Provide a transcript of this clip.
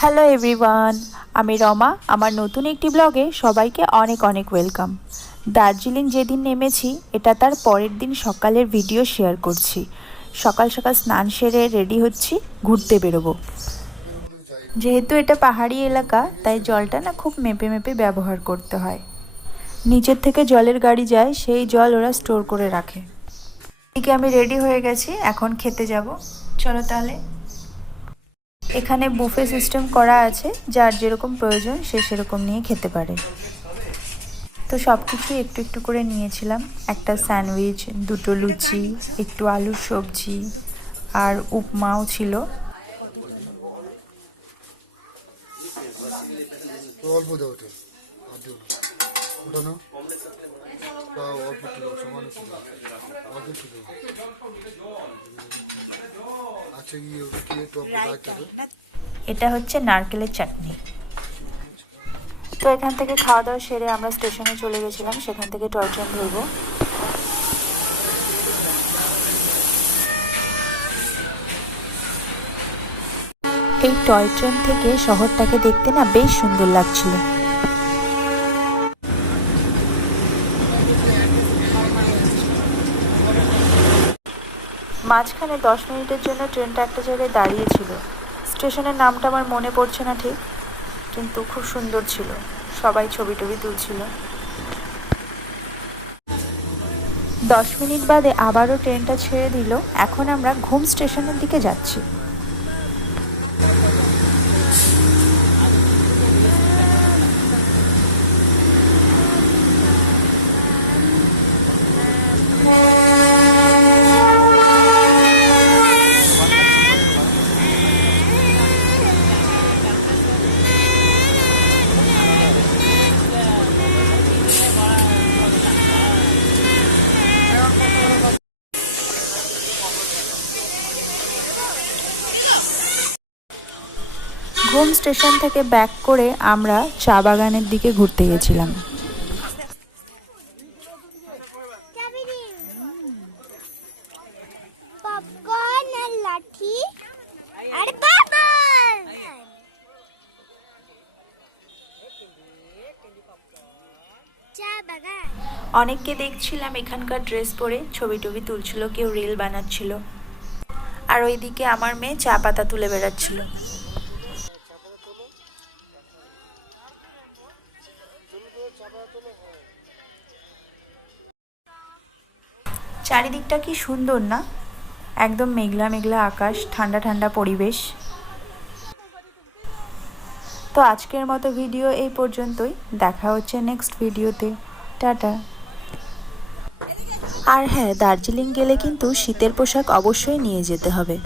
Hello everyone, আমি রমা। আমার নতুন একটি ব্লগে সবাইকে অনেক অনেক ওয়েলকাম। দার্জিলিং যেদিন নেমেছি এটা তার পরের দিন সকালের ভিডিও শেয়ার করছি। সকাল সকাল স্নান সেরে রেডি হচ্ছি, ঘুরতে বেরোবো। যেহেতু এটা পাহাড়ি এলাকা তাই জলটা না খুব মেপে মেপে ব্যবহার করতে হয়। নিচের থেকে জলের গাড়ি যায়, সেই জল ওরা স্টোর করে রাখে। এদিকে আমি রেডি হয়ে গেছি, এখন খেতে যাব। চলো তাহলে। এখানে বুফে সিস্টেম করা আছে, যার যেরকম প্রয়োজন সে সেরকম নিয়ে খেতে পারে। তো সব কিছু একটু একটু করে নিয়েছিলাম। একটা স্যান্ডউইচ, দুটো লুচি, একটু আলুর সবজি আর উপমাও ছিল। এটা হচ্ছে নারকেলের চাটনি। তো এখান থেকে খাওয়া দাওয়া সেরে আমরা স্টেশনে চলে গেছিলাম, সেখান থেকে টয় ট্রেন ধরবো। এই টয় ট্রেন থেকে শহরটাকে দেখতে না বেশ সুন্দর লাগছিল। মাঝখানে 10 মিনিটের জন্য ট্রেনটা একটা জায়গায় দাঁড়িয়েছিল। স্টেশনের নামটা আমার মনে পড়ছে না ঠিক, কিন্তু খুব সুন্দর ছিল। সবাই ছবি টবি তুলছিল। 10 মিনিট বাদে আবারও ট্রেনটা ছেড়ে দিল। এখন আমরা ঘুম স্টেশনের দিকে যাচ্ছি। ঘুম স্টেশন থেকে ব্যাক করে আমরা চা বাগানের দিকে ঘুরতে গেছিলাম। অনেককে দেখছিলাম এখানকার ড্রেস পরে ছবি টবি তুলছিল, কেউ রিল বানাচ্ছিল। আর ওইদিকে আমার মেয়ে চা পাতা তুলে বেড়াচ্ছিল। চারিদিকটা কি সুন্দর না? একদম মেঘলা মেঘলা আকাশ, ঠান্ডা ঠান্ডা পরিবেশ। তো আজকের মতো ভিডিও এই পর্যন্তই। দেখা হচ্ছে নেক্সট ভিডিওতে। টাটা। আর হ্যাঁ, দার্জিলিং গেলে কিন্তু শীতের পোশাক অবশ্যই নিয়ে যেতে হবে।